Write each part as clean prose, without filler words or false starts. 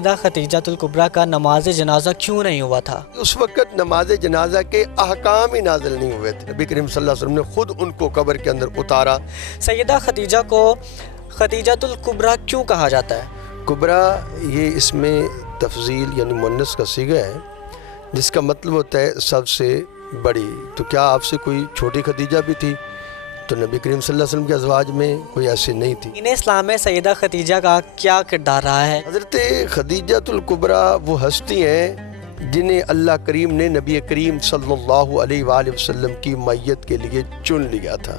سیدہ خدیجہ الکبریٰ کا نماز جنازہ کیوں نہیں ہوا تھا؟ اس وقت نماز جنازہ کے احکام ہی نازل نہیں ہوئے تھے۔ نبی کریم صلی اللہ علیہ وسلم نے خود ان کو قبر کے اندر اتارا۔ سیدہ خدیجہ کو خدیجہ الکبریٰ کیوں کہا جاتا ہے؟ کبریٰ یہ اس میں تفضیل یعنی مؤنث کا صیغہ ہے، جس کا مطلب ہوتا ہے سب سے بڑی۔ تو کیا آپ سے کوئی چھوٹی خدیجہ بھی تھی؟ تو نبی کریم صلی اللہ علیہ وسلم کے ازواج میں کوئی ایسی نہیں تھی۔ دین اسلام میں سیدہ خدیجہ کا کیا کردار رہا ہے؟ حضرت خدیجہ الکبریٰ وہ ہستی ہیں جنہیں اللہ کریم نے نبی کریم صلی اللہ علیہ وآلہ وسلم کی معیت کے لیے چن لیا تھا۔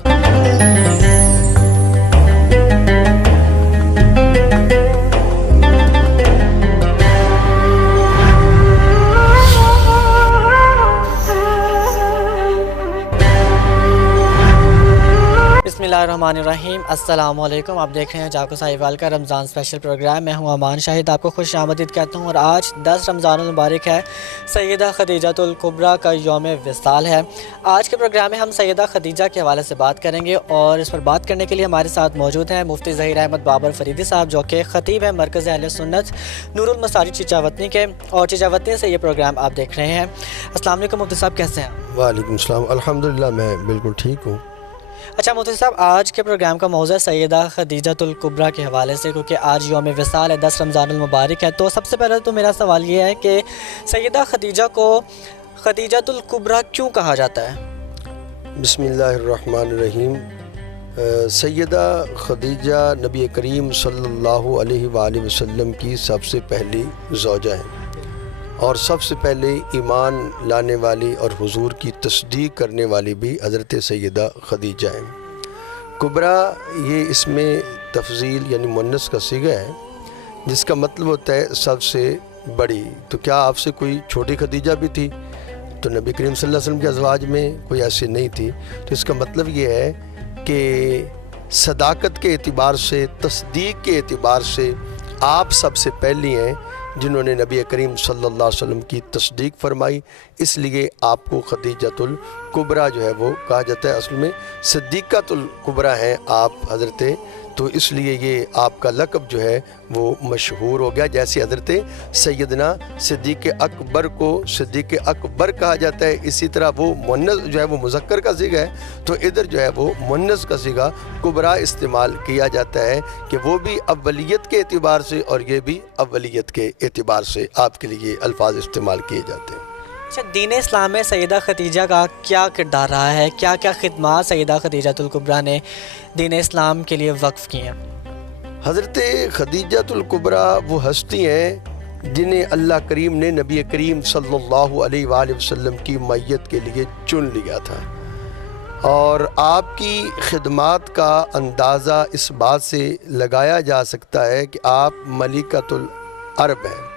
بسم اللہ الرحمن الرحیم، السلام علیکم۔ آپ دیکھ رہے ہیں جاکو ساہیوال کا رمضان اسپیشل پروگرام۔ میں ہوں امان شاہد، آپ کو خوش آمدید کہتا ہوں۔ اور آج 10 رمضان المبارک ہے، سیدہ خدیجہ الکبریٰ کا یوم وصال ہے۔ آج کے پروگرام میں ہم سیدہ خدیجہ کے حوالے سے بات کریں گے، اور اس پر بات کرنے کے لیے ہمارے ساتھ موجود ہیں مفتی ظہیر احمد بابر فریدی صاحب، جو کہ خطیب ہیں مرکز اہل سنت نور المساجد چیچا وطنی کے، اور چیچا وطنی سے یہ پروگرام آپ دیکھ رہے ہیں۔ السلام علیکم مفتی صاحب، کیسے ہیں؟ وعلیکم السلام، الحمدللہ میں بالکل ٹھیک ہوں۔ اچھا مفتی صاحب، آج کے پروگرام کا موضوع ہے سیدہ خدیجہ الکبریٰ کے حوالے سے، کیونکہ آج یوم وصال ہے، 10 رمضان المبارک ہے۔ تو سب سے پہلے تو میرا سوال یہ ہے کہ سیدہ خدیجہ کو خدیجہ الکبریٰ کیوں کہا جاتا ہے؟ بسم اللہ الرحمن الرحیم۔ سیدہ خدیجہ نبی کریم صلی اللہ علیہ وآلہ وسلم کی سب سے پہلی زوجہ ہیں، اور سب سے پہلے ایمان لانے والی اور حضور کی تصدیق کرنے والی بھی حضرت سیدہ خدیجہ ہیں۔ کبریٰ یہ اس میں تفضیل یعنی مؤنث کا صیغہ ہے، جس کا مطلب ہوتا ہے سب سے بڑی۔ تو کیا آپ سے کوئی چھوٹی خدیجہ بھی تھی؟ تو نبی کریم صلی اللہ علیہ وسلم کے ازواج میں کوئی ایسی نہیں تھی۔ تو اس کا مطلب یہ ہے کہ صداقت کے اعتبار سے، تصدیق کے اعتبار سے آپ سب سے پہلی ہیں جنہوں نے نبی کریم صلی اللہ علیہ وسلم کی تصدیق فرمائی، اس لیے آپ کو خدیجہ الکبریٰ جو ہے وہ کہا جاتا ہے۔ اصل میں صدیقۃ الکبریٰ ہیں آپ حضرت، تو اس لیے یہ آپ کا لقب جو ہے وہ مشہور ہو گیا۔ جیسے حضرت سیدنا صدیق اکبر کو صدیق اکبر کہا جاتا ہے، اسی طرح وہ مؤنث جو ہے وہ مذکر کا صیغہ ہے، تو ادھر جو ہے وہ مؤنث کا صیغہ کبریٰ استعمال کیا جاتا ہے، کہ وہ بھی اولیت کے اعتبار سے اور یہ بھی اولیت کے اعتبار سے آپ کے لیے الفاظ استعمال کیے جاتے ہیں۔ اچھا، دین اسلام میں سیدہ خدیجہ کا کیا کردار رہا ہے؟ کیا کیا خدمات سیدہ خدیجہ الکبریٰ نے دین اسلام کے لیے وقف کی ہیں؟ حضرت خدیجہ الکبریٰ وہ ہستی ہیں جنہیں اللہ کریم نے نبی کریم صلی اللہ علیہ وآلہ وسلم کی معیت کے لیے چن لیا تھا، اور آپ کی خدمات کا اندازہ اس بات سے لگایا جا سکتا ہے کہ آپ ملکۃ العرب ہیں،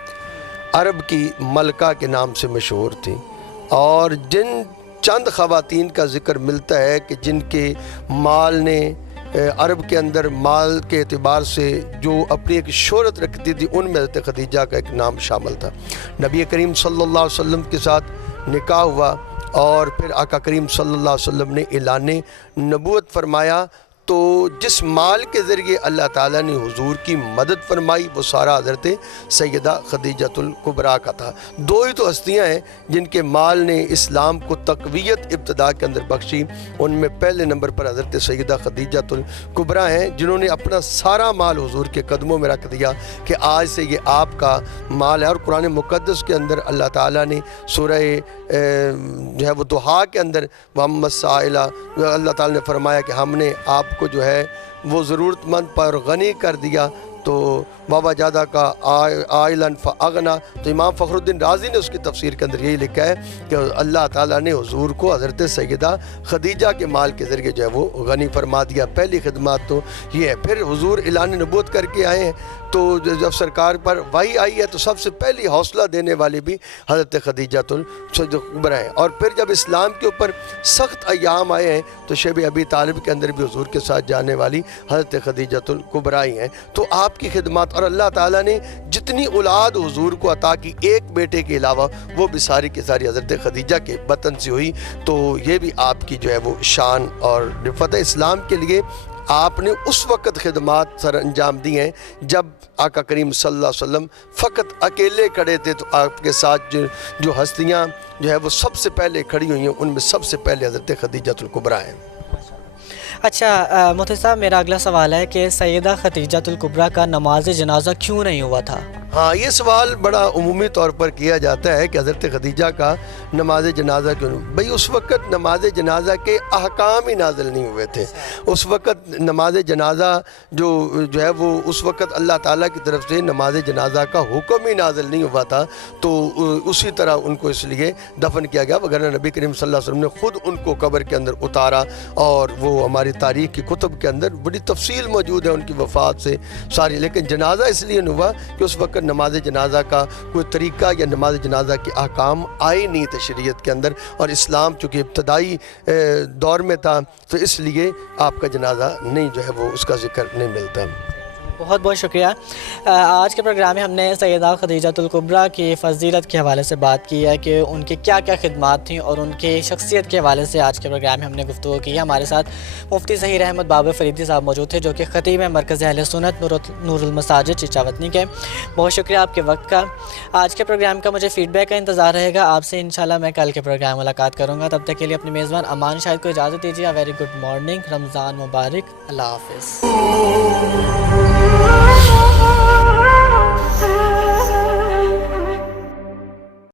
عرب کی ملکہ کے نام سے مشہور تھیں، اور جن چند خواتین کا ذکر ملتا ہے کہ جن کے مال نے عرب کے اندر مال کے اعتبار سے جو اپنی ایک شہرت رکھتی تھی، ان میں حضرت خدیجہ کا ایک نام شامل تھا۔ نبی کریم صلی اللہ علیہ وسلم کے ساتھ نکاح ہوا، اور پھر آقا کریم صلی اللہ علیہ وسلم نے اعلان نبوت فرمایا، تو جس مال کے ذریعے اللہ تعالیٰ نے حضور کی مدد فرمائی وہ سارا حضرت سیدہ خدیجہ الکبریٰ کا تھا۔ دو ہی تو ہستیاں ہیں جن کے مال نے اسلام کو تقویت ابتدا کے اندر بخشی، ان میں پہلے نمبر پر حضرت سیدہ خدیجہ الکبریٰ ہیں، جنہوں نے اپنا سارا مال حضور کے قدموں میں رکھ دیا کہ آج سے یہ آپ کا مال ہے۔ اور قرآن مقدس کے اندر اللہ تعالیٰ نے سورہ جو ہے وہ دہا کے اندر محمد سائلہ اللہ تعالیٰ نے فرمایا کہ ہم نے آپ کو جو ہے وہ ضرورت مند پر غنی کر دیا، تو بابا جادہ کا آئلن فاغنا۔ تو امام فخر الدین رازی نے اس کی تفسیر کے اندر یہی لکھا ہے کہ اللہ تعالیٰ نے حضور کو حضرت سیدہ خدیجہ کے مال کے ذریعے جو ہے وہ غنی فرما دیا۔ پہلی خدمات تو یہ ہے۔ پھر حضور اعلان نبوت کر کے آئے ہیں، تو جب سرکار پر وحی آئی ہے تو سب سے پہلی حوصلہ دینے والی بھی حضرت خدیجہ الکبریٰ ہیں۔ اور پھر جب اسلام کے اوپر سخت ایام آئے ہیں تو شیب ابی طالب کے اندر بھی حضور کے ساتھ جانے والی حضرت خدیجہ الکبریٰ ہی ہیں۔ تو آپ کی خدمات، اور اللہ تعالیٰ نے جتنی اولاد حضور کو عطا کی ایک بیٹے کے علاوہ، وہ بھی ساری کی ساری حضرت خدیجہ کے بطن سے ہوئی، تو یہ بھی آپ کی جو ہے وہ شان اور رفعت اسلام کے لیے آپ نے اس وقت خدمات سر انجام دی ہیں جب آقا کریم صلی اللہ علیہ وسلم فقط اکیلے کھڑے تھے، تو آپ کے ساتھ جو ہستیاں جو ہے وہ سب سے پہلے کھڑی ہوئی ہیں، ان میں سب سے پہلے حضرت خدیجۃ الکبریٰ ہیں۔ اچھا مفتی صاحب، میرا اگلا سوال ہے کہ سیدہ خدیجۃ الکبریٰ کا نماز جنازہ کیوں نہیں ہوا تھا؟ ہاں، یہ سوال بڑا عمومی طور پر کیا جاتا ہے کہ حضرت خدیجہ کا نماز جنازہ کیوں نہیں؟ بھئی اس وقت نماز جنازہ کے احکام ہی نازل نہیں ہوئے تھے۔ اس وقت نماز جنازہ جو ہے وہ اس وقت اللہ تعالیٰ کی طرف سے نماز جنازہ کا حکم ہی نازل نہیں ہوا تھا، تو اسی طرح ان کو اس لیے دفن کیا گیا، وگرنہ نبی کریم صلی اللہ علیہ وسلم نے خود ان کو قبر کے اندر اتارا، اور وہ ہماری تاریخ کی کتب کے اندر بڑی تفصیل موجود ہے ان کی وفات سے ساری۔ لیکن جنازہ اس لیے نہیں ہوا کہ اس وقت نماز جنازہ کا کوئی طریقہ یا نماز جنازہ کے احکام آئے نہیں تھے شریعت کے اندر، اور اسلام چونکہ ابتدائی دور میں تھا تو اس لیے آپ کا جنازہ نہیں جو ہے وہ اس کا ذکر نہیں ملتا۔ بہت بہت شکریہ۔ آج کے پروگرام میں ہم نے سیدہ خدیجۃ الکبریٰ کی فضیلت کے حوالے سے بات کی ہے کہ ان کی کیا کیا خدمات تھیں، اور ان کی شخصیت کے حوالے سے آج کے پروگرام میں ہم نے گفتگو کی ہے۔ ہمارے ساتھ مفتی ظہیر احمد بابر فریدی صاحب موجود تھے، جو کہ خطیب ہیں مرکز اہل سنت نور المساجد چچاوطنی کے۔ بہت شکریہ آپ کے وقت کا۔ آج کے پروگرام کا مجھے فیڈ بیک کا انتظار رہے گا آپ سے، انشاءاللہ میں کل کے پروگرام ملاقات کروں گا۔ تب تک کے لیے اپنے میزبان امان شاہد کو اجازت دیجیے۔ ویری گڈ مارننگ، رمضان مبارک، اللہ حافظ۔